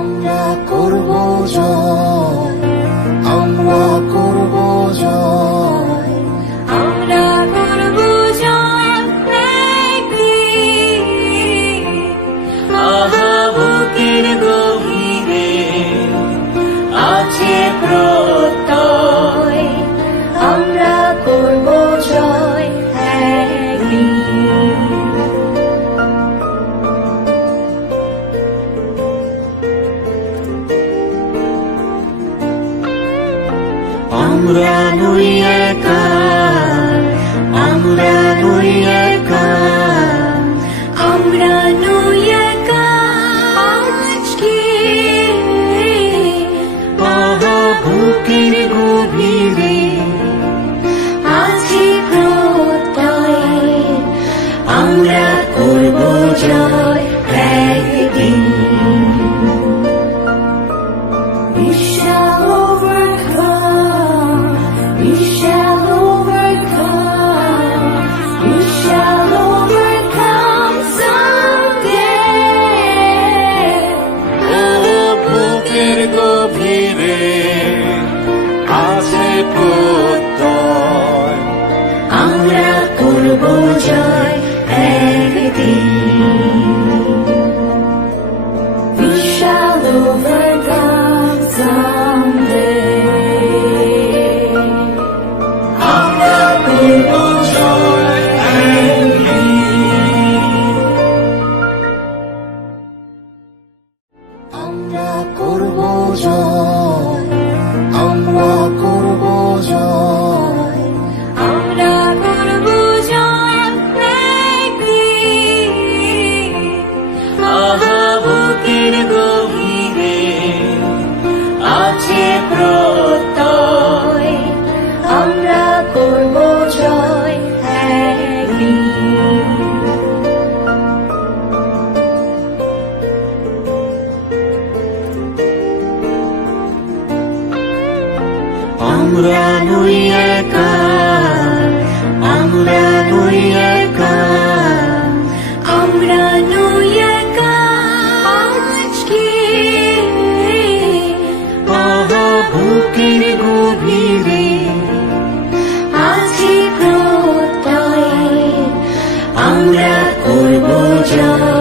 আমরা করব জয়, আমরা করব জয়, আমরা করব জয় একদিন। আহা বুকের গভীরে আছে প্রত্যয়, আমরা করব জয় একদিন। আমরা নই একা, আমরা নই একা, আমরা নই একা আজকে। আহা বুকের গভীরে আছে প্রত্যয়, আমরা করব জয় একদিন। We shall overcome, we shall overcome, we shall overcome someday. আহা বুকের গভীরে আছে প্রত্যয়, আমরা করব জয় একদিন। We shall overcome someday. আমরা করব জয় একদিন। আমরা করব জয়, আমরা করব জয়, আমরা করব জয় একদিন। আহা বুকের গভীরে আছে প্রত্যয়, আমরা করব জয় একদিন। আমরা নই একা, আমরা নই একা, আমরা নই একা আজকে। আহা বুকের গভীরে আছে প্রত্যয়, আমরা করব জয়